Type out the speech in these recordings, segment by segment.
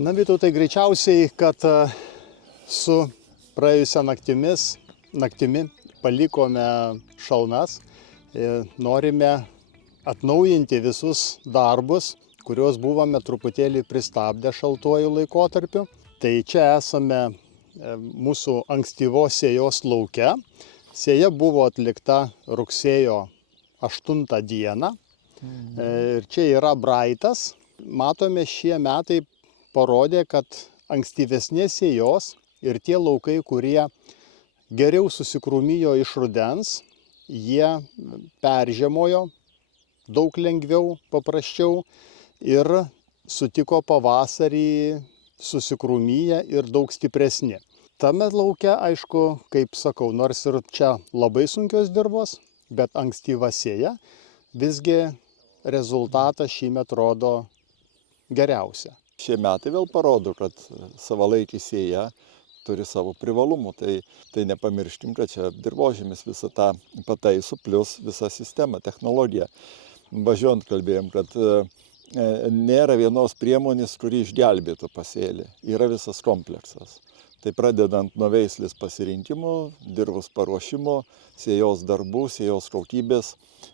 Na, Vytautai, greičiausiai, kad su praėjusią naktimi palikome šalnas, norime atnaujinti visus darbus, kuriuos buvome truputėlį pristabdę šaltuoju laikotarpiu. Tai čia esame mūsų ankstyvos sėjos lauke. Sėja buvo atlikta rugsėjo 8 dieną. Ir čia yra braitas. Matome, šie metai parodė, kad ankstyvesnės sėjos ir tie laukai, kurie geriau susikrūmijo iš rudens, jie peržiemojo daug lengviau, paprasčiau ir sutiko pavasarį susikrūmiję ir daug stipresni. Tame lauke, aišku, kaip sakau, nors ir čia labai sunkios dirvos, bet ankstyva sėja, visgi rezultatas šįmet rodo geriausia. Šie metai vėl parodo, kad savalaikį sėja turi savo privalumų. Tai nepamirškim, kad čia dirvožemis visą tą pataiso, plus visa sistema, technologija. Važiuojant kalbėjom, kad nėra vienos priemonės, kuri išgelbėtų pasėlį. Yra visas kompleksas. Tai pradedant nuo veislės pasirinkimo, dirvos paruošimo, sėjos darbų, sėjos kokybės,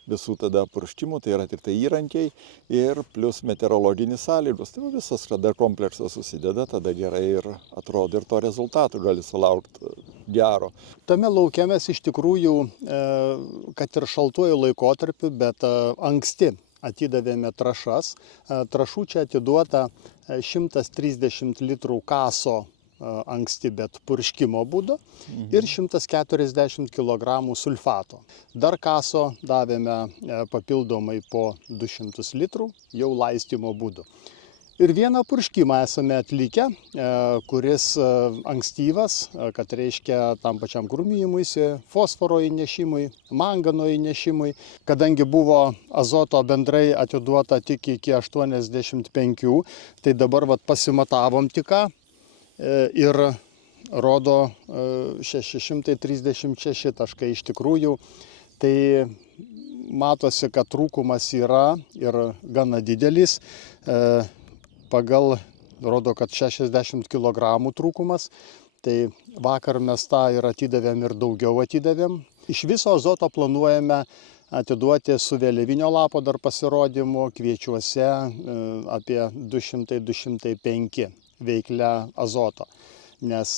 visų tada purškimų, tai yra tik tai įrankiai ir plus meteorologinis sąlygos. Tai visas, kada kompleksas susideda, tada gerai ir atrodo ir to rezultatų gali sulaukti gero. Tame lauke mes iš tikrųjų, kad ir šaltuoju laikotarpiu, bet anksti atidavėme trąšas. Trąšų čia atiduota 130 litrų kaso anksti, bet purškimo būdu ir 140 kg sulfato. Dar kaso davėme papildomai po 200 litrų jau laistymo būdu. Ir vieną purškimą esame atlikę, kuris ankstyvas, kad reiškia tam pačiam krūmijimuisi, fosforo įnešimui, mangano įnešimui. Kadangi buvo azoto bendrai atiduota tik iki 85, tai dabar pasimatavom tik ką. Ir rodo 636 taškai iš tikrųjų. Tai matosi, kad trūkumas yra ir gana didelis. Pagal rodo, kad 60 kg trūkumas. Tai vakar mes tą ir atidavėm ir daugiau atidavėm. Iš viso azoto planuojame atiduoti su vėliavinio lapo dar pasirodymu kviečiuose apie 200-205 veiklia azoto, nes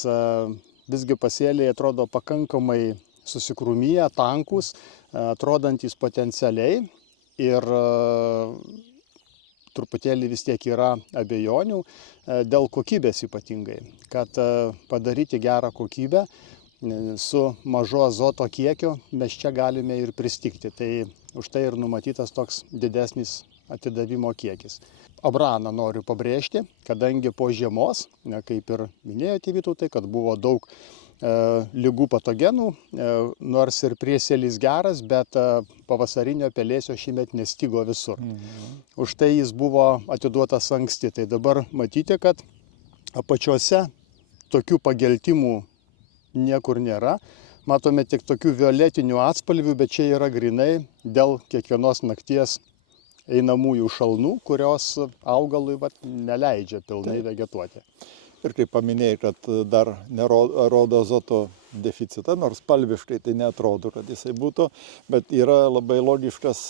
visgi pasėliai atrodo pakankamai susikrūmiję, tankus, atrodantys potencialiai ir truputėlį vis tiek yra abejonių dėl kokybės ypatingai, kad padaryti gerą kokybę su mažu azoto kiekiu mes čia galime ir pristigti. Tai už tai ir numatytas toks didesnis atidavimo kiekis. Abraną noriu pabrėžti, kadangi po žiemos, kaip ir minėjote Vytautai, kad buvo daug ligų patogenų, nors ir priesėlis geras, bet pavasarinio pelėsio šįmet nestigo visur. Už tai jis buvo atiduotas anksti. Tai dabar matyti, kad apačiuose tokių pageltimų niekur nėra. Matome tik tokių violetinių atspalvių, bet čia yra grinai dėl kiekvienos nakties einamųjų šalnų, kurios augalui neleidžia pilnai vegetuoti. Ir kaip paminėjai, kad dar nerodo azoto deficitą, nors spalviškai tai neatrodo, kad jisai būtų, bet yra labai logiškas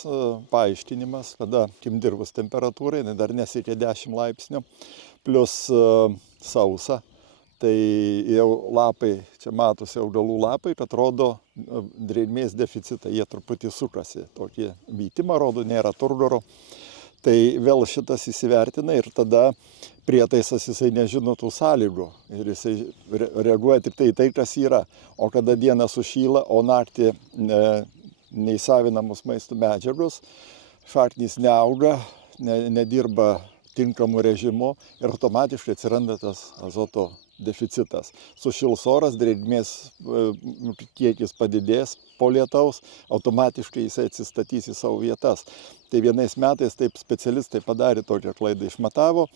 paaiškinimas, kada dirvos temperatūrai, dar nesiekia 10 laipsnių, plus sausa. Tai jau lapai, čia matosi augalų lapai, kad rodo drėgmės deficitą, jie truputį sukasi, tokį vytimą rodo, nėra turgoro. Tai vėl šitas įsivertina ir tada prietaisas jisai nežino tų sąlygų ir jisai reaguoja tik tai tai, kas yra. O kada diena sušyla, o naktį neįsavinamos maisto medžiagos, šaknys neauga, nedirba tinkamu režimu ir automatiškai atsiranda tas azoto deficitas. Sušils oras, drėgmės kiekis padidės po lietaus, automatiškai jisai atsistatys į savo vietas. Tai vienais metais taip specialistai padarė tokią klaidą, išmatavo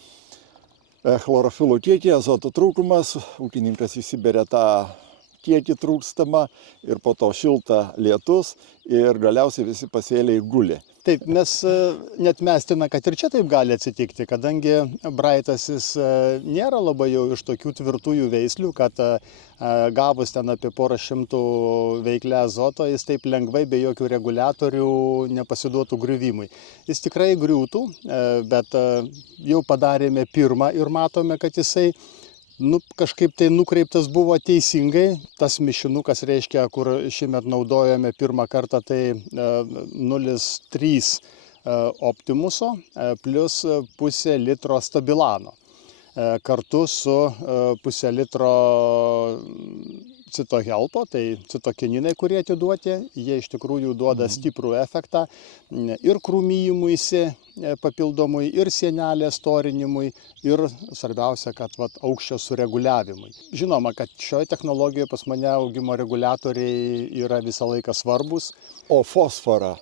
chlorofilo kiekį, azoto trūkumas, ūkininkas įsiberia tą kiekį trūkstamą ir po to šilta lietus ir galiausiai visi pasėliai guli. Taip, net mestina, kad ir čia taip gali atsitikti, kadangi Braitasis nėra labai jau iš tokių tvirtųjų veislių, kad gavus ten apie porą šimtų veiklę azoto, jis taip lengvai be jokių reguliatorių nepasiduotų griuvimui. Jis tikrai griūtų, bet jau padarėme pirmą ir matome, kad jisai kažkaip tai nukreiptas buvo teisingai. Tas mišinukas reiškia, kur šiemet naudojame pirmą kartą, tai 0,3 Optimuso plus pusė litro Stabilano. Kartu su pusė litro Citohelpo, tai citokininai, kurie atiduoti, jie iš tikrųjų duoda stiprų efektą ir krūmijimuisi papildomui, ir sienelės torinimui, ir svarbiausia, kad aukščio sureguliavimui. Žinoma, kad šioje technologijoje pas mane augimo reguliatoriai yra visą laiką svarbus. O fosforą?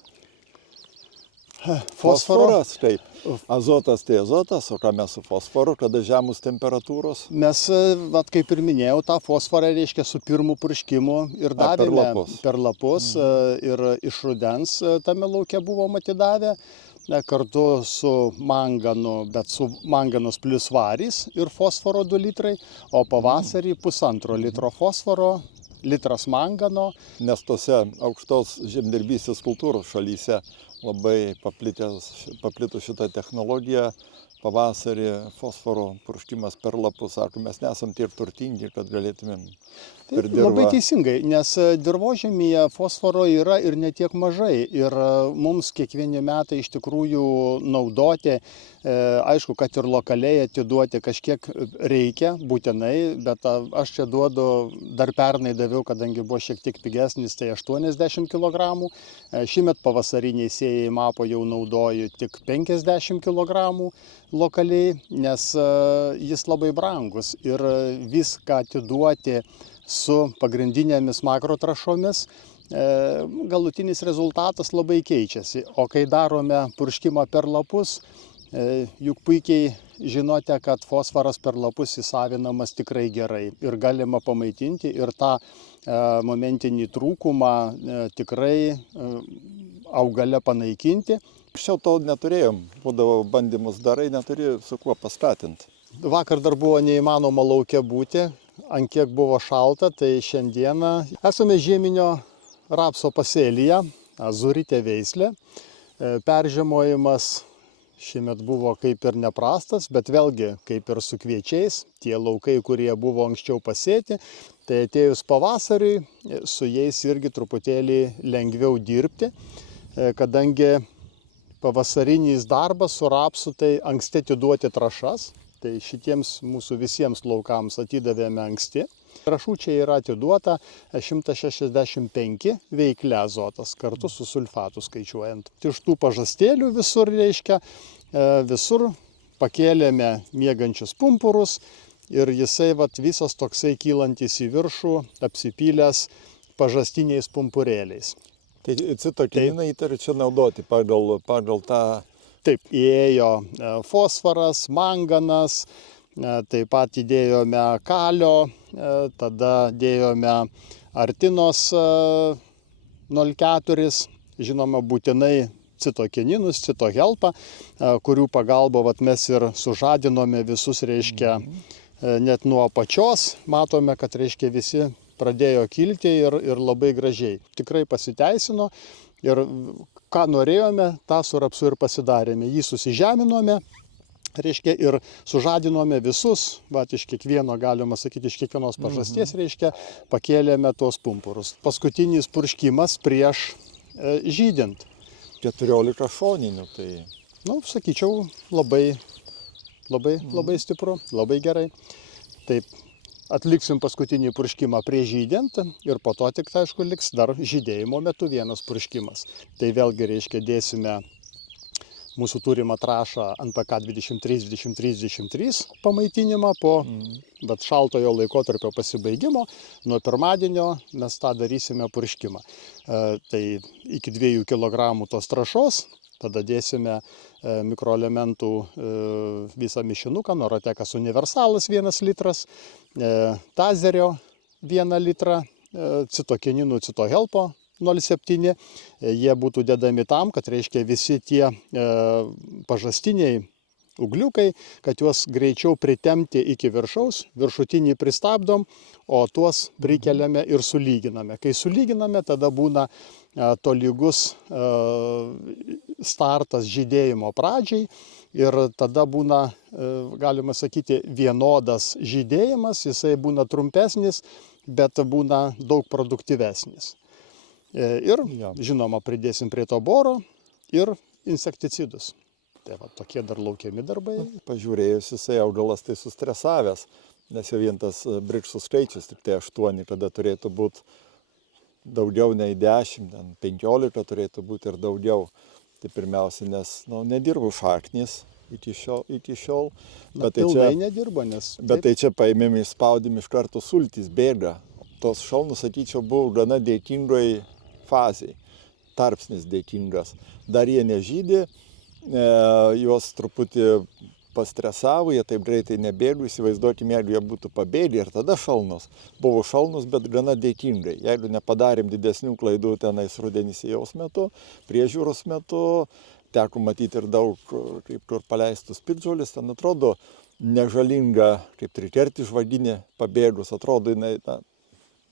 Fosforas, taip. Azotas tai azotas, o ką mes su fosforu, kada žemus temperatūros? Mes, kaip ir minėjau, tą fosforą reiškia su pirmu purškimu ir davėme per lapus ir iš rudens tame lauke buvom atidavę kartu su manganu, bet su manganos plus varis ir fosforo 2 litrai, o pavasarį 1,5 litro fosforo, litras mangano. Nes tose aukštos žemdirbystės kultūros šalyse labai paplitus šitą technologiją, pavasarį fosforo purškimas per lapus. Sako, mes nesam tiek turtingi, kad galėtumėm per dirvą. Labai teisingai, nes dirvožemyje fosforo yra ir ne tiek mažai. Ir mums kiekvieni metai iš tikrųjų naudoti, aišku, kad ir lokaliai atiduoti kažkiek reikia, būtinai, bet aš čia duodu, dar pernai daviau, kadangi buvo šiek tiek pigesnis, tai 80 kg. Šįmet pavasariniai sėjai mapo jau naudoju tik 50 kg lokaliai, nes jis labai brangus ir viską atiduoti su pagrindinėmis makrotrašomis, galutinis rezultatas labai keičiasi. O kai darome purškimą per lapus, juk puikiai žinote, kad fosforas per lapus įsavinamas tikrai gerai ir galima pamaitinti ir tą momentinį trūkumą tikrai augale panaikinti. Anksčiau to neturėjom, būdavo bandymus darai, neturėjau su kuo paskatinti. Vakar dar buvo neįmanoma lauke būti, ant kiek buvo šalta, tai šiandieną esame žieminio rapso pasėlyje, azuritė veislė. Peržiemojimas šiemet buvo kaip ir neprastas, bet vėlgi kaip ir su kviečiais, tie laukai, kurie buvo anksčiau pasėti, tai atėjus pavasariui su jais irgi truputėlį lengviau dirbti, kadangi pavasarinis darbas su rapsu tai anksti atiduoti trąšas, tai šitiems mūsų visiems laukams atidavėme anksti. Trąšų čia yra atiduota 165 veikli azotas, kartu su sulfatu skaičiuojant. Iš tų pažastėlių visur reiškia, visur pakėlėme miegančius pumpurus ir jisai visas toksai kylantis į viršų, apsipylęs pažastiniais pumpurėliais. Tai citokininai įtariu čia naudoti pagal tą... Taip, įėjo fosforas, manganas, taip pat įdėjome kalio, tada dėjome artinos 0,4, žinoma būtinai citokininus, citohelpą, kurių pagalba mes ir sužadinome visus, reiškia, net nuo apačios, matome, kad reiškia visi pradėjo kilti ir labai gražiai. Tikrai pasiteisino ir ką norėjome, tą su rapsu ir pasidarėme. Jį susižeminome, reiškia, ir sužadinome visus, iš kiekvieno, galima sakyti, iš kiekvienos pažasties, reiškia, pakėlėme tuos pumpurus. Paskutinis purškimas prieš žydint. 14 šoninių, tai... Sakyčiau, labai stipru, labai gerai. Taip, atliksim paskutinį purškimą prieš žydint ir po to tik, aišku, liks dar žydėjimo metu vienas purškimas. Tai vėlgi, reiškia, dėsime mūsų turimą trąšą NPK 23-23-23 pamaitinimą po šaltojo laikotarpio pasibaigimo. Nuo pirmadienio mes tą darysime purškimą. Tai iki 2 kg tos trąšos, tada dėsime mikroelementų visą mišinuką, Norotekas universalas 1 litras, tazerio 1 litrą, citokininų citohelpo 0,7. Jie būtų dedami tam, kad reiškia visi tie pažastiniai ūgliukai, kad juos greičiau pritempti iki viršaus, viršutinį pristabdom, o tuos prikeliame ir sulyginame. Kai sulyginame, tada būna tolygus startas žydėjimo pradžiai ir tada būna, galima sakyti, vienodas žydėjimas, jisai būna trumpesnis, bet būna daug produktyvesnis. Ir, žinoma, pridėsim prie to boro ir insekticidus. Tai va, tokie dar laukiami darbai. Pažiūrėjus, jisai augalas tai sustresavęs, nes jau vien tas brikštų skaičius, tik tai 8, tada turėtų būti daugiau nei 10, 15 turėtų būti ir daugiau. Tai pirmiausia, nes nedirbu šaknis iki šiol. Bet pilnai nedirba, nes... Bet tai čia paėmėm išspaudim iš karto sultys bėga. Tos šalnus, sakyčiau, buvo gana dėkingoj fazėj. Tarpsnis dėkingas. Dar jie nežydė, juos truputį pastresavo, jie taip greitai nebėgo, įsivaizduokime, jeigu jie būtų pabėgę ir tada šalnus. Buvo šalnus, bet gana dėkingai. Jeigu nepadarėm didesnių klaidų tenais rudenį sėjaus metu, priežiūros metu, teko matyti ir daug, kaip kur paleistus piktžoles, ten atrodo nežalinga, kaip trikerti žvaginė pabėgus, atrodo jinai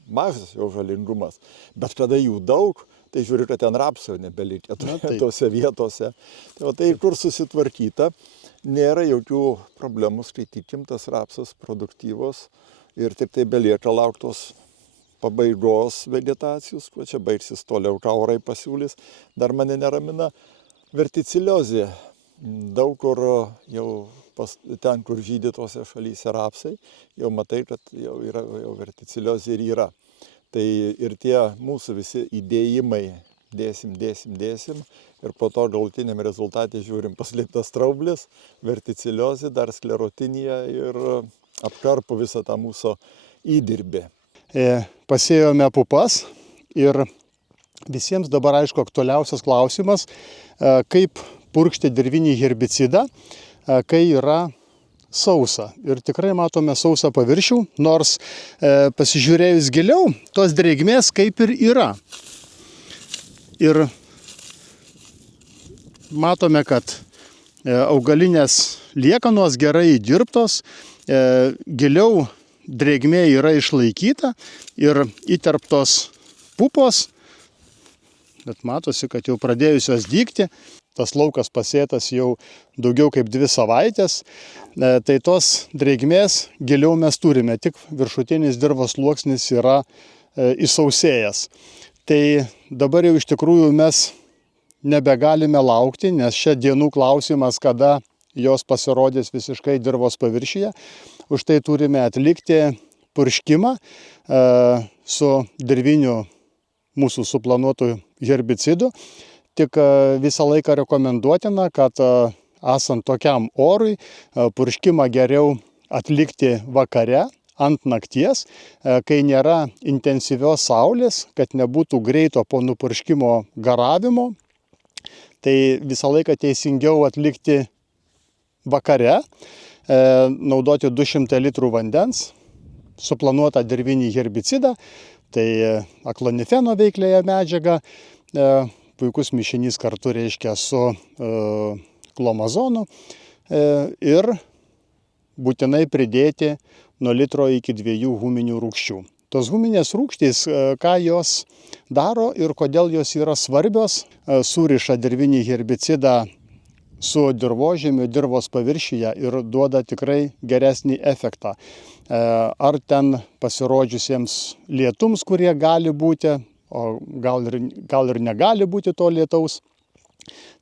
mažas jau žalingumas, bet kada jų daug, tai žiūri, kad ten rapsų nebelikė tose vietose. Tai kur susitvarkyta, nėra jokių problemų, skaitykim, tas rapsas produktyvos ir tik tai belieka lauktos pabaigos vegetacijos, kuo čia baigsis toliau, ką orai pasiūlys. Dar mane neramina verticiliozė. Daug kur jau ten, kur žydi tose šalyse rapsai, jau matai, kad jau verticiliozė ir yra. Tai ir tie mūsų visi įdėjimai dėsim ir po to galutiniam rezultatė žiūrim paslėptas straublis, verticiliozė, dar sklerotinija ir apkarpo visą tą mūsų įdirbį. Pasėjome pupas ir visiems dabar aišku aktualiausias klausimas, kaip purkšti dirvinį herbicidą, kai yra sausa. Ir tikrai matome sausą paviršių, nors pasižiūrėjus giliau, tos drėgmės kaip ir yra. Ir matome, kad augalinės liekanos gerai įdirbtos, giliau drėgmė yra išlaikyta ir įterptos pupos, bet matosi, kad jau pradėjusios dygti. Tas laukas pasėtas jau daugiau kaip 2 savaitės, tai tos drėgmės giliau mes turime, tik viršutinis dirvos sluoksnis yra įsausėjęs. Tai dabar jau iš tikrųjų mes nebegalime laukti, nes čia dienų klausimas, kada jos pasirodys visiškai dirvos paviršiuje. Už tai turime atlikti purškimą su dirviniu mūsų suplanuotu herbicidu. Tik visą laiką rekomenduotina, kad esant tokiam orui, purškimą geriau atlikti vakare, ant nakties, kai nėra intensyvios saulės, kad nebūtų greito po nupurškimo garavimo. Tai visą laiką teisingiau atlikti vakare, naudoti 200 litrų vandens, suplanuotą dirvinį herbicidą, tai aklonifeno veikliąją medžiagą, puikus mišinys kartu reiškia su klomazonu ir būtinai pridėti nuo litro iki 2 huminių rūgščių. Tos huminės rūgštys, ką jos daro ir kodėl jos yra svarbios, suriša dirvinį herbicidą su dirvožemiu, dirvos paviršiuje ir duoda tikrai geresnį efektą. Ar ten pasirodžiusiems lietums, kurie gali būti, o gal ir negali būti to lietaus,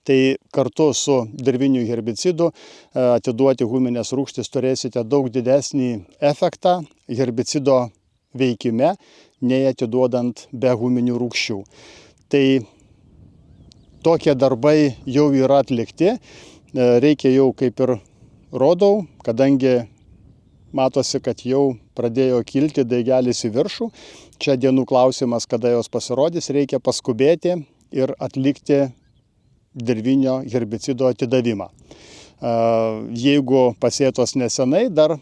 tai kartu su dirviniu herbicidu atiduoti huminės rūgštis turėsite daug didesnį efektą herbicido veikime, nei atiduodant be huminių rūgščių. Tai tokie darbai jau yra atlikti, reikia jau, kaip ir rodau, kadangi matosi, kad jau pradėjo kilti daigelis į viršų. Čia dienų klausimas, kada jos pasirodys, reikia paskubėti ir atlikti dirvinio herbicido atidavimą. Jeigu pasėtos nesenai, dar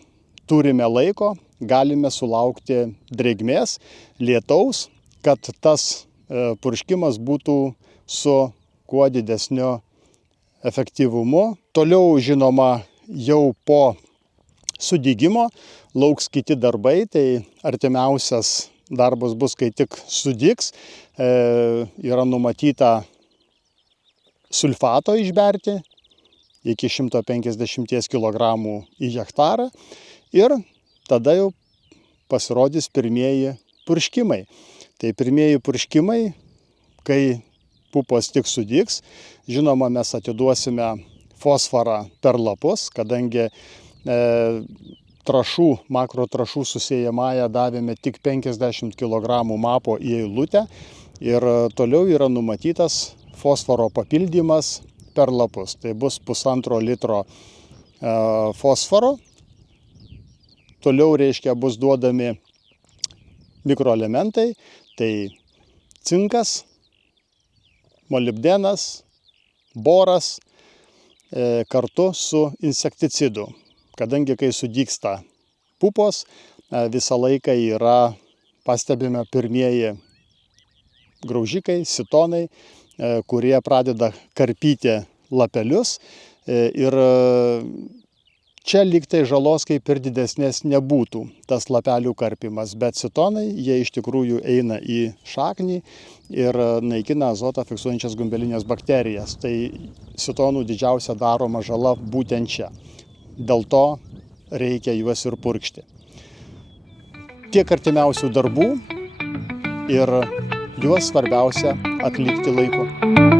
turime laiko, galime sulaukti drėgmės, lietaus, kad tas purškimas būtų su kuo didesniu efektyvumu. Toliau, žinoma, jau po sudygimo lauks kiti darbai, tai artimiausias darbas bus, kai tik sudygs. Yra numatyta sulfato išberti iki 150 kg į hektarą ir tada jau pasirodys pirmieji purškimai. Tai pirmieji purškimai, kai pupos tik sudygs, žinoma, mes atiduosime fosforą per lapus, kadangi makro trašų susėjamąją davėme tik 50 kg mapo į eilutę ir toliau yra numatytas fosforo papildymas per lapus. Tai bus 1,5 litro fosforo. Toliau, reiškia, bus duodami mikroelementai, tai cinkas, molibdenas, boras kartu su insekticidu. Kadangi kai sudygsta pupos, visą laiką pastebime pirmieji graužikai, sitonai, kurie pradeda karpyti lapelius ir čia lyg tai žalos kaip ir didesnės nebūtų tas lapelių karpimas, bet sitonai, jie iš tikrųjų eina į šaknį ir naikina azotą fiksuojančias gumbelinės bakterijas. Tai sitonų didžiausia daroma žala būtent čia. Dėl to reikia juos ir purkšti. Tiek artimiausių darbų ir juos svarbiausia atlikti laiku.